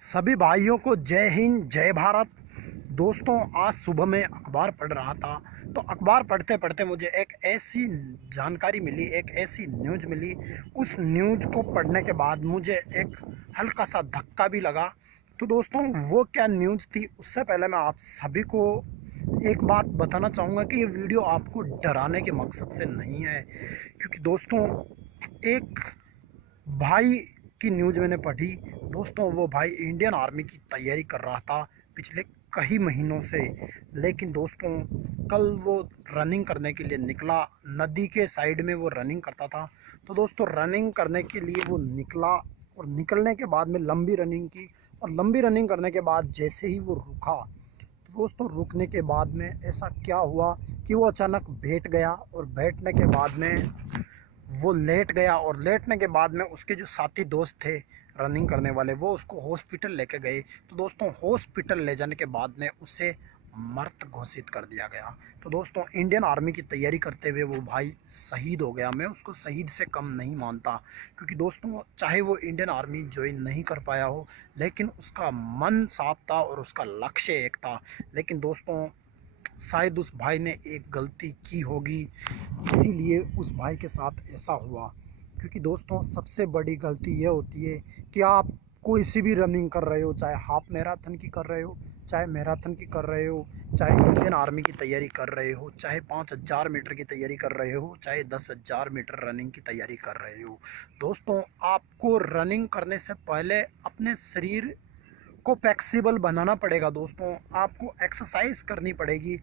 सभी भाइयों को जय हिंद जय भारत। दोस्तों, आज सुबह में अखबार पढ़ रहा था तो अखबार पढ़ते पढ़ते मुझे एक ऐसी जानकारी मिली, एक ऐसी न्यूज़ मिली। उस न्यूज़ को पढ़ने के बाद मुझे एक हल्का सा धक्का भी लगा। तो दोस्तों, वो क्या न्यूज़ थी, उससे पहले मैं आप सभी को एक बात बताना चाहूँगा कि ये वीडियो आपको डराने के मकसद से नहीं है। क्योंकि दोस्तों, एक भाई की न्यूज़ मैंने पढ़ी। दोस्तों, वो भाई इंडियन आर्मी की तैयारी कर रहा था पिछले कई महीनों से। लेकिन दोस्तों, कल वो रनिंग करने के लिए निकला, नदी के साइड में वो रनिंग करता था। तो दोस्तों, रनिंग करने के लिए वो निकला और निकलने के बाद में लंबी रनिंग की, और लंबी रनिंग करने के बाद जैसे ही वो रुका, तो दोस्तों रुकने के बाद में ऐसा क्या हुआ कि वो अचानक बैठ गया, और बैठने के बाद में वो लेट गया, और लेटने के बाद में उसके जो साथी दोस्त थे रनिंग करने वाले, वो उसको हॉस्पिटल लेके गए। तो दोस्तों, हॉस्पिटल ले जाने के बाद में उसे मृत घोषित कर दिया गया। तो दोस्तों, इंडियन आर्मी की तैयारी करते हुए वो भाई शहीद हो गया। मैं उसको शहीद से कम नहीं मानता, क्योंकि दोस्तों, चाहे वो इंडियन आर्मी ज्वाइन नहीं कर पाया हो, लेकिन उसका मन साफ था और उसका लक्ष्य एक था। लेकिन दोस्तों, शायद उस भाई ने एक गलती की होगी, इसीलिए उस भाई के साथ ऐसा हुआ। क्योंकि दोस्तों, सबसे बड़ी गलती यह होती है कि आप कोई सी भी रनिंग कर रहे हो, चाहे हाफ मैराथन की कर रहे हो, चाहे मैराथन की कर रहे हो, चाहे इंडियन आर्मी की तैयारी कर रहे हो, चाहे 5000 मीटर की तैयारी कर रहे हो, चाहे 10,000 मीटर रनिंग की तैयारी कर रहे हो। दोस्तों, आपको रनिंग करने से पहले अपने शरीर को फ्लेक्सिबल बनाना पड़ेगा। दोस्तों, आपको एक्सरसाइज करनी पड़ेगी।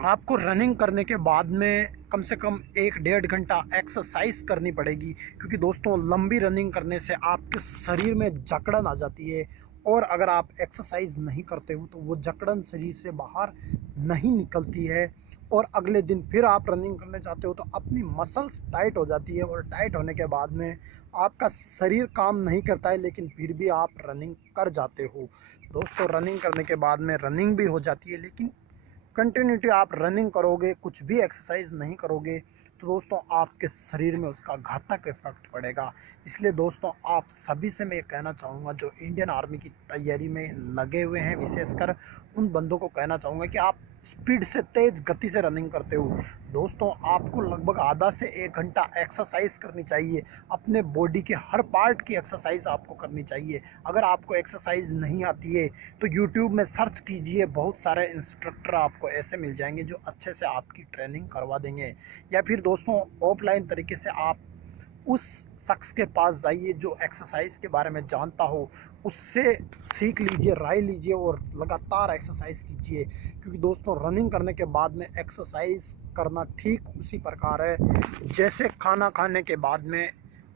आपको रनिंग करने के बाद में कम से कम 1-1.5 घंटा एक्सरसाइज करनी पड़ेगी। क्योंकि दोस्तों, लंबी रनिंग करने से आपके शरीर में जकड़न आ जाती है, और अगर आप एक्सरसाइज नहीं करते हो तो वो जकड़न शरीर से बाहर नहीं निकलती है, और अगले दिन फिर आप रनिंग करने जाते हो तो अपनी मसल्स टाइट हो जाती है, और टाइट होने के बाद में आपका शरीर काम नहीं करता है, लेकिन फिर भी आप रनिंग कर जाते हो। दोस्तों, रनिंग करने के बाद में रनिंग भी हो जाती है, लेकिन कंटिन्यूटी आप रनिंग करोगे, कुछ भी एक्सरसाइज नहीं करोगे, तो दोस्तों आपके शरीर में उसका घातक इफेक्ट पड़ेगा। इसलिए दोस्तों, आप सभी से मैं ये कहना चाहूँगा, जो इंडियन आर्मी की तैयारी में लगे हुए हैं, विशेषकर उन बंदों को कहना चाहूँगा कि आप स्पीड से, तेज़ गति से रनिंग करते हो। दोस्तों, आपको लगभग आधा से 1 घंटा एक्सरसाइज करनी चाहिए। अपने बॉडी के हर पार्ट की एक्सरसाइज आपको करनी चाहिए। अगर आपको एक्सरसाइज नहीं आती है तो यूट्यूब में सर्च कीजिए, बहुत सारे इंस्ट्रक्टर आपको ऐसे मिल जाएंगे जो अच्छे से आपकी ट्रेनिंग करवा देंगे। या फिर दोस्तों, ऑफलाइन तरीके से आप उस शख्स के पास जाइए जो एक्सरसाइज के बारे में जानता हो, उससे सीख लीजिए, राय लीजिए, और लगातार एक्सरसाइज कीजिए। क्योंकि दोस्तों, रनिंग करने के बाद में एक्सरसाइज करना ठीक उसी प्रकार है जैसे खाना खाने के बाद में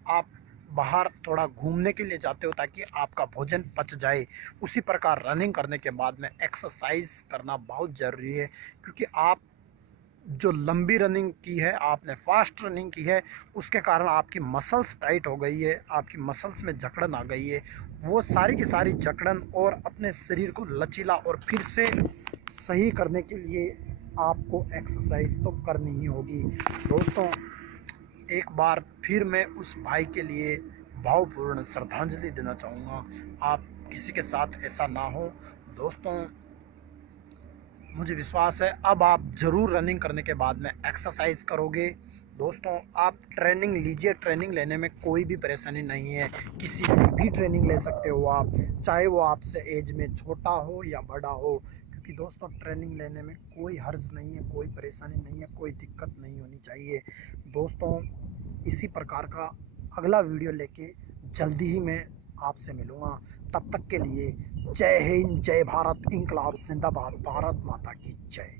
आप बाहर थोड़ा घूमने के लिए जाते हो ताकि आपका भोजन पच जाए। उसी प्रकार रनिंग करने के बाद में एक्सरसाइज करना बहुत ज़रूरी है। क्योंकि आप जो लंबी रनिंग की है, आपने फास्ट रनिंग की है, उसके कारण आपकी मसल्स टाइट हो गई है, आपकी मसल्स में जकड़न आ गई है। वो सारी की सारी जकड़न और अपने शरीर को लचीला और फिर से सही करने के लिए आपको एक्सरसाइज तो करनी ही होगी। दोस्तों, एक बार फिर मैं उस भाई के लिए भावपूर्ण श्रद्धांजलि देना चाहूँगा। आप किसी के साथ ऐसा ना हो। दोस्तों, मुझे विश्वास है अब आप ज़रूर रनिंग करने के बाद में एक्सरसाइज करोगे। दोस्तों, आप ट्रेनिंग लीजिए, ट्रेनिंग लेने में कोई भी परेशानी नहीं है। किसी से भी ट्रेनिंग ले सकते हो आप, चाहे वो आपसे एज में छोटा हो या बड़ा हो। क्योंकि दोस्तों, ट्रेनिंग लेने में कोई हर्ज नहीं है, कोई परेशानी नहीं है, कोई दिक्कत नहीं होनी चाहिए। दोस्तों, इसी प्रकार का अगला वीडियो लेके जल्दी ही मैं आपसे मिलूँगा। तब तक के लिए जय हिंद जय भारत, इंकलाब जिंदाबाद, भारत माता की जय।